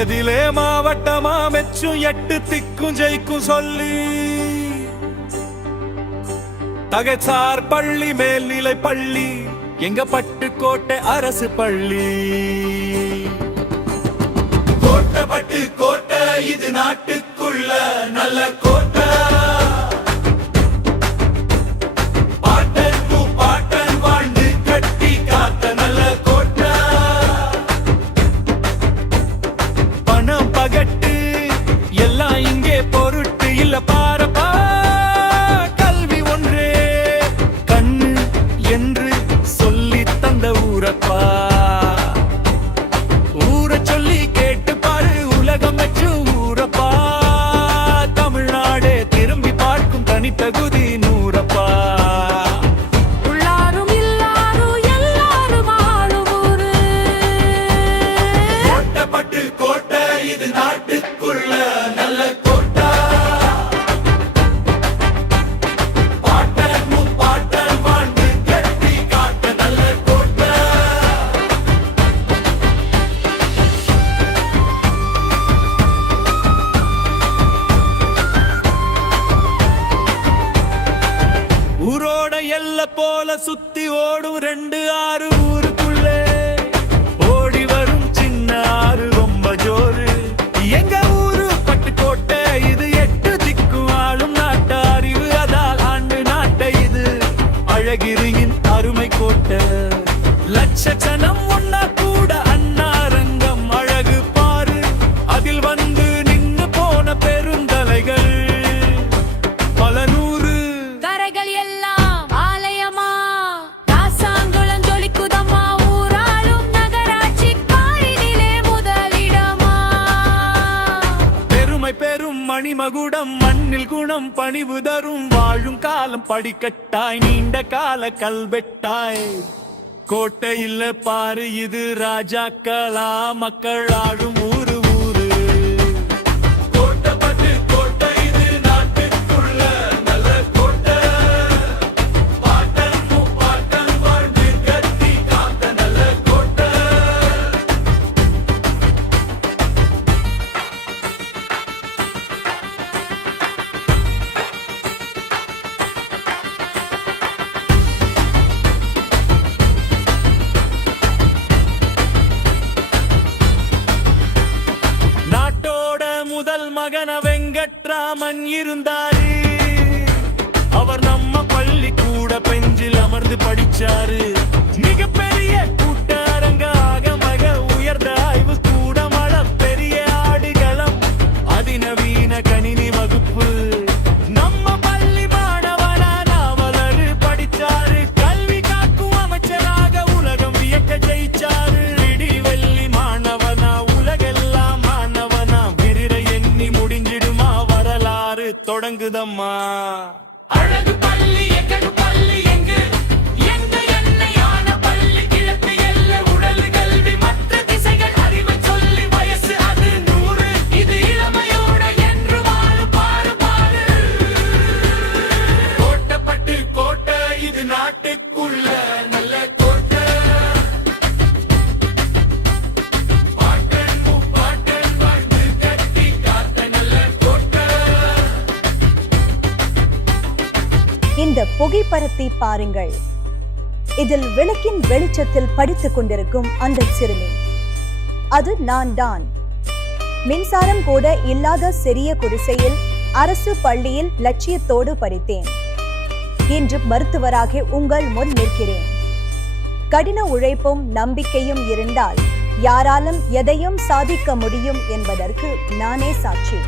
எதிலே மாவட்டமா மெச்சும் 8 திக்கும் ஜெயிக்கும் சொல்லி தகைசார் பள்ளி மேல்நிலை பள்ளி எங்க பட்டுக்கோட்டை அரசு பள்ளி. கோட்டப்பட்டு கோட்டை இது நாட்டுக்குள்ள நல்ல கோட்டை. பாட்டன் வாழ்ந்து கட்டி காத்த நல்ல கோட்டை. பணம் பகட்டு எல்லாம் இங்கே பொருட்டு இல்ல பாரப்பா. கல்வி ஒன்றே கண்ணு என்று சொல்லி தந்த ஊரப்பா. ஊரை சொல்லி கேட்டு பாரு உலகம் வச்சு ஊரப்பா. தமிழ்நாடே திரும்பி பார்க்கும் தனித்தகுதி நூறப்பா. உள்ளாரும் இல்லாரும் எல்லாரும் வாழும் ஊரு. கோட்டப்பட்டு கோட்டை இது நாட்டுக்குள்ள நல்ல கோட்டை. பாட்டன் வாழ்ந்து கட்டி காட்ட நல்ல கோட்டை. ஊரோட எல்ல போல சுத்தி ஓடும் 2 ஆறு ஊருக்குள்ளே ஓடி வரும் சின்ன ஆறு ரொம்ப ஜோறு. எங்க ஊரு பட்டுக்கோட்டை இது 8 திக்கும் ஆளும் நாட்ட அறிவு அதால் ஆண்டு நாட்டை இது அழகிரியின் அருமை கோட்டை. லட்சணம் ஒன்னா கூட அண்ணாரங்கம் அழகு பாரு. அதில் வந்து நின்னு போன பெருந்தலைகள் பல நூறு. கரைகள் எல்லாம் ஆலயமா காசாங்குளம் ஜொலிக்குதம்மா. ஊராளும் நகராட்சி காரினிலே முதலிடமா. பெருமை பெரும் மணிமகுடம் மண்ணில் குணம் பணிவு தரும். வாழும் காலம் படிக்கட்டாய் நீண்ட கால கல்வெட்டாய். கோட்டை இல்ல பாரு இது ராஜாக்களா மக்கள் ஆளும் ஊரு ஊரு. கோட்டப்பட்டு கோட்டை இது நாட்டுக்குள்ள நல்ல கோட்டை. பாட்டன் வாழ்ந்து கட்டி காத்த நல்ல கோட்டை. நாட்டோட முதல் மகன வெங்கட்ராமன் இருந்தாரு. அவர் நம்ம பள்ளி கூட பெஞ்சில் அமர்ந்து படிச்சாரு. மிகப்பெரிய கூட்டரங்க ஆகமக உயர்ந்த ஆய்வு கூடம் பெரிய ஆடுகளம் அதிநவீன கணினி வகுப்பு. நம்ம பள்ளி மாணவனா நாவலரு படிச்சாரு. கல்வி காக்கும் அமைச்சராக உலகம் வியக்க ஜெயிச்சாரு. இடி வெள்ளி மாணவனா உலகெல்லாம் மாணவனா. விரிர எண்ணி முடிஞ்சிடுமா வரலாறு தொடங்குதம்மா. அழகு பள்ளி எங்கடு பள்ளி எங்கு எங்க எண்ணையான பள்ளி கிழக்கு எல்ல உடல் கல்வி மற்ற திசைகள் அறிவை சொல்லி வயசு அது 100. இது இளமையோட என்று வாழு பாரு பாரு. கோட்டப்பட்டு கோட்டை இது நாட்டுக்குள்ள நல்ல கோட்டை. பாட்டன் வாழ்ந்து கட்டி காத்த நல்ல கோட்டை. இந்த புகைப்படத்தை பாருங்கள். இதில் விளக்கின் வெளிச்சத்தில் படித்துக் கொண்டிருக்கும் அந்த சிறுமி அது நான் தான். மின்சாரம் கூட இல்லாத சிறிய குடிசையில் அரசு பள்ளியில் லட்சியத்தோடு படித்தேன். இன்று மருத்துவராக உங்கள் முன் நிற்கிறேன். கடின உழைப்பும் நம்பிக்கையும் இருந்தால் யாராலும் எதையும் சாதிக்க முடியும் என்பதற்கு நானே சாட்சி.